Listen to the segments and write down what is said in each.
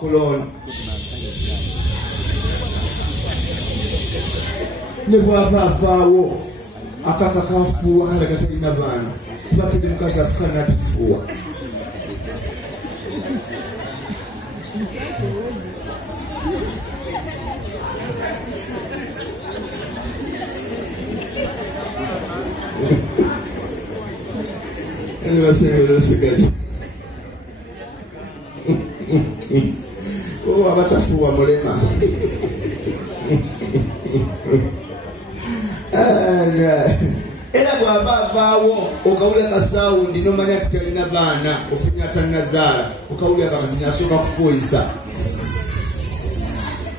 koloni ne bwaba afaawo akaka kafuuwa kale katalina baana batedde mukazi afuka natifuuwa Sigati. Oh, abatafuwa mulema. Era bwaba avaawo okawulira sound nomanya ati talina baana ofunya atanazaala okawulira nti nasooka kufuuyisa.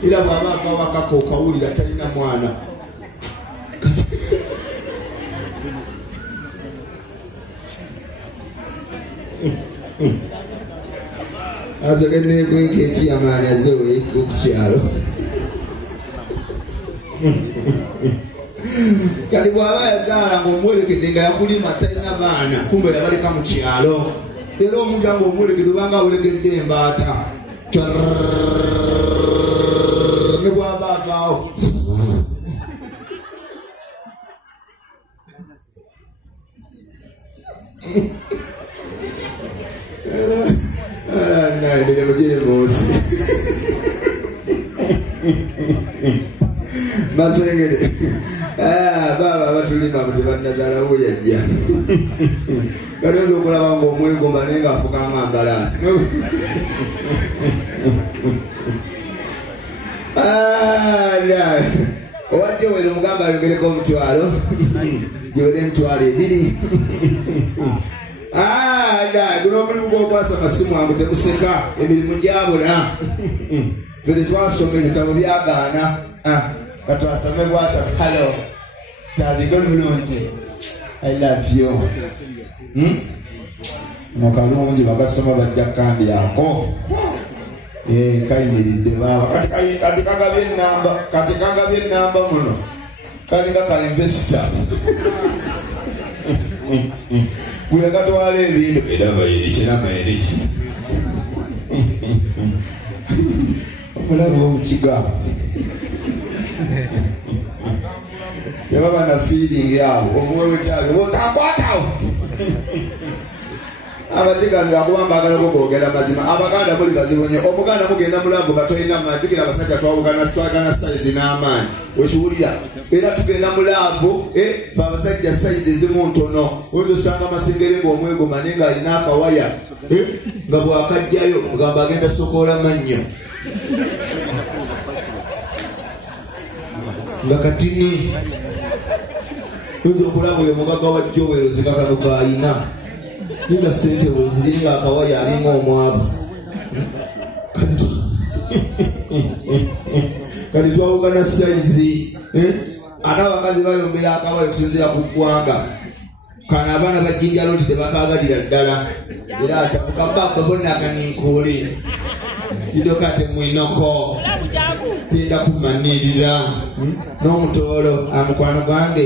Era bwaba avaawo akako okawulira talina mwana. Azagene kweke chiamani azoe kukyalo kali bwaba yazaala ng'omwerekedde nga yakulima talina baana kumbe yabaleka mu kyalo era omulyango omwerekedde obanga awulegedde embaata ne bwaba avaawo Ndio mjini mosi. Masengere. Baba batulima mutibana zala uyajja. Kalezo okulaba ng'omwego manenga afuka ambalasi. Owadde wele mugamba yogereko omutwalo. Yole mtwalo ebiri. Guno omulimu gw'okwasa amasimu ago temuseka emirimu gyabula fere twasoma ebitabo byagaana katwasome bwasa hello taligo bulungi I love you nokalungi bagasoma bajja kambi yako kayimiridde baba kati kagabye enamba muno kalinga ka investor Gula katwala ebintu edaba erikirama eriki omulabo omukiga yababa na feeling yaabo omuwewetaabe botamkwatawo abakiganira kuba mbagala kwogera mazima abaganda muli bazibu nnyo omuganda mugenda mulavu katoyina madikira abasajja twagana size n'amaanyi okiwulira era tugenda mulavu fe abasajja size ezimu ntono oyinza osanga amasengere ng'omwegoma naye ng'alina akawaya nga bwakajjayo gamba agenda sokoola mannyo nga katini oyinza okulaba oyo mugaga wa jowero zikakanuka alina Nina sente weziringa akawaya alinga omwavu kati twawugana saizi ate abakazi bayombera akawaya okusinzira ku ggwanga kana abaana bajjinja lodi tebakagalira ddala era atabuka baba bonna akaninkuuli idoka temwinoko tenda kumanirira n'omutoolo amukwano gwange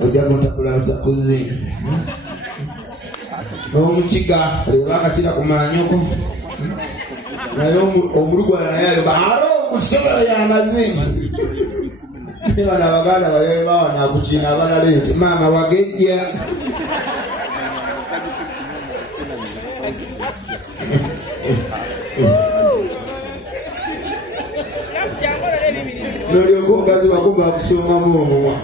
ojja kuntakula butakuzi n'omukiga leba akakira ku maanyoko naye omulugwala naye ayoba alo omusobola y'amazima naye bano abaganda bayobe bawa nakukina abanaleyo ti maama wagejja nolyoka omukazi bakumba akusongamu omumwa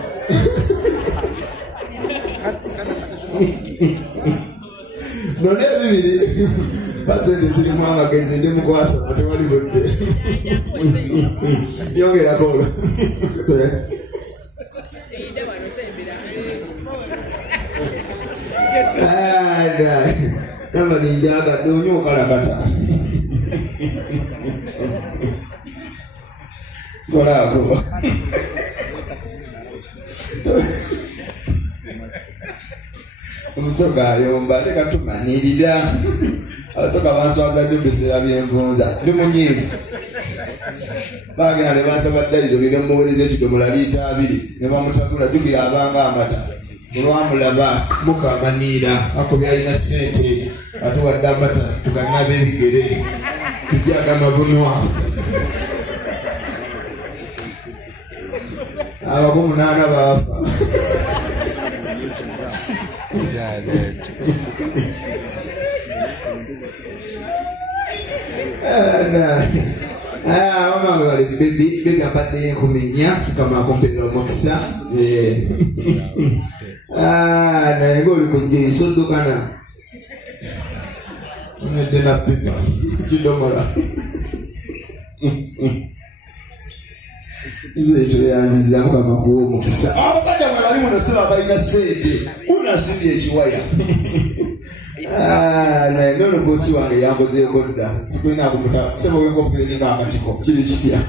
none ebibiri pasente zirimu amagezi ndi mukwasoma tewali budde yongerako olwo nama ninjagadde onye okalakata kolako omusoga ayomba tekatumanirira abasoga banswaza dde biseera byenvunza ndi munyiivu bagenda ne basaba ddalizo lire muweereza ekidomola liita 2 ne bamutagula jjukira abanga amata olwamulaba mukamaniira akubye alina ssente atuwadde amata tuganaba ebigere Kujaga mabunwa. Abakumu nana bafa. Mama wale bibi apate kumenya kama kompela mokisa. Na ngoli kunje sodo kana. Ndena pipa. Chidomara. Izo yaziza kama kuo mokisa. Abasajja bali munasema bayina sente. Unasibye ekiwaya. Na nono bosi wange yakoze kodda. Sikuina kumuta. Sebo wengo fikiringa akatiko. Kiri kitya.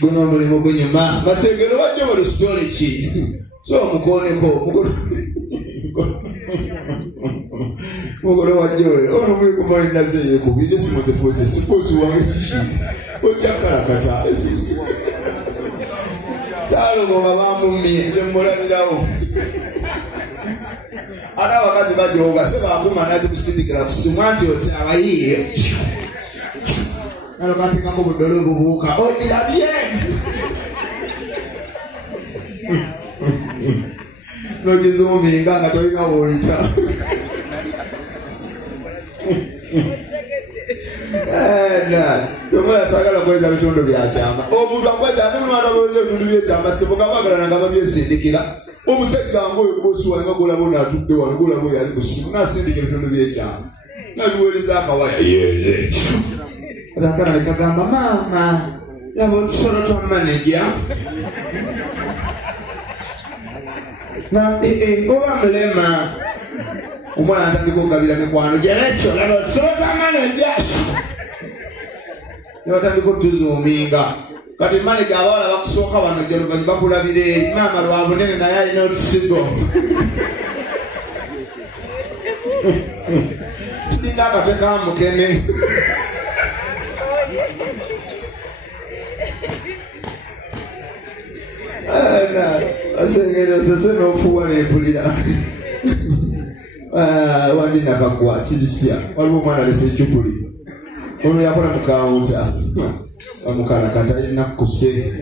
Guno mulimo gunyuma. Masengero wajja mu story ki. So mukoneko mugoro wajjowe ono mwe kumaina zeye kubide simote force suppose wange chishi ojakala kata salo ngoma bamumye nje mulabirawo ana wakazi bajoga seba akuma nazi kusindikira kusimwanti oti abayiye nalo katika ngo budolo bubuka ojirabye no jizumi nganga toina woita Yomola sagala kweza bitondo bya chama. Omuntu akwaza atumwana boze bitundu bya chama sibuka bagala ngaba byesindikira. Omusajja ngo bosi wanga gola bona atudde wano gola boya ali kusimu na sindike bitundu bya chama. Nabiweleza akawaya yeze. Atakana nikagamba mama yabo tusoro twa manager. Na oba mlema umwana atandika okabira mikwano jerecho laba sota manager yatandika okutuzuuminga kati manager abawala bakusooka wano joluvanyi bakulabira eri maama lwabunene naye alina olusigo tulinga akateka mukene asengero sese n'ofuuwa n'empulira wandi nakagwa kirisya waliwo omwana alese ekyukuli ono yakola mukawunta bamukalakata yenakuse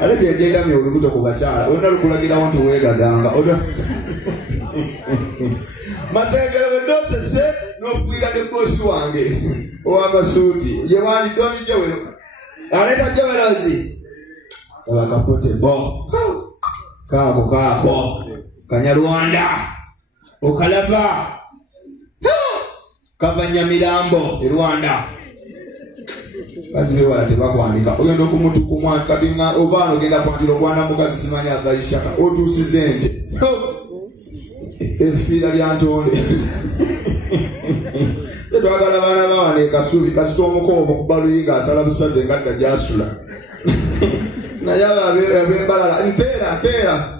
ate gyegengamye olubuto ku bakyala olina lukulagirawo nti weegaganga masengero wedosese n'ofuira ne bosi wange ow'amasuuti yewandi doni jewero aleta jewerozi abakapote bo kako Kanyarwanda Okalaba Kavanyamirambo Rwanda Kaziwe wala tebakwandika ogenda okumutu kumwa kadinga obano genda kwandiro kwana mukazi simanya agalishaka otusizente efira lyantonde twagala bana bawane kasubi kasito omukomo kubaluyinga asala busaze ngadda jasula nayaba bembalala ntera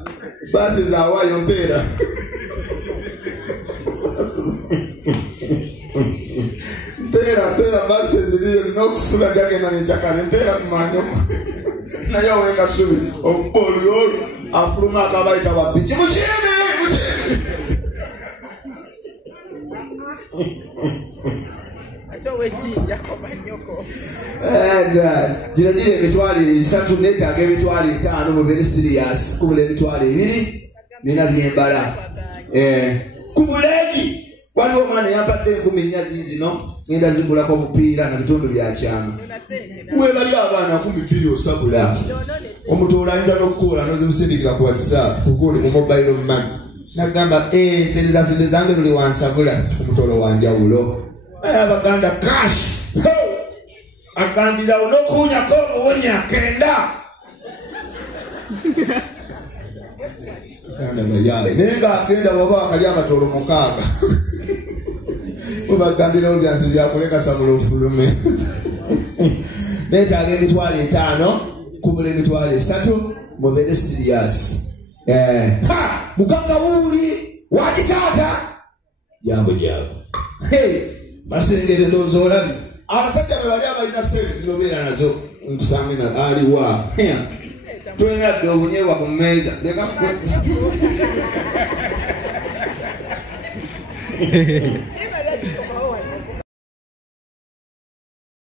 basi za wayo mpera mpera basi ziliyo nokusula jake na njakale mpera kumanyoko na yawe kasubi ompolo yoro afuruma akabaita wapichi muchene atowe chinja kwa manyoko jira emitwali 3 netaga emitwali 5 mubere serious kubule emitwali 2 nina byembala kubulegi waliwo mwana yampadde 10 nyazi zino ngenda zigulako omupiira na bitundu bya kyama we bali abaana 10 biliyo osabula omutola ayinza n'okukola nozimusindikira ku WhatsApp ukuli mu mobile money nagamba peneza zinde zange zuli wansabula omutolo wanjawulo abaganda cash akambira unokunya ko onya kenda kana mayale nenga akenda baba akali amatolo mukaga ubagambira obyansi ya kuleka sabulo mfulume neta ageni twali 5 kubule mitwali 3 mubere serious mukanga wuli wajitata jambo basengere ndozorabi abasajja bali abalina sente zinobeera nazo ntusamina aliwa twena dde obunyeebwa ku mmeeza leka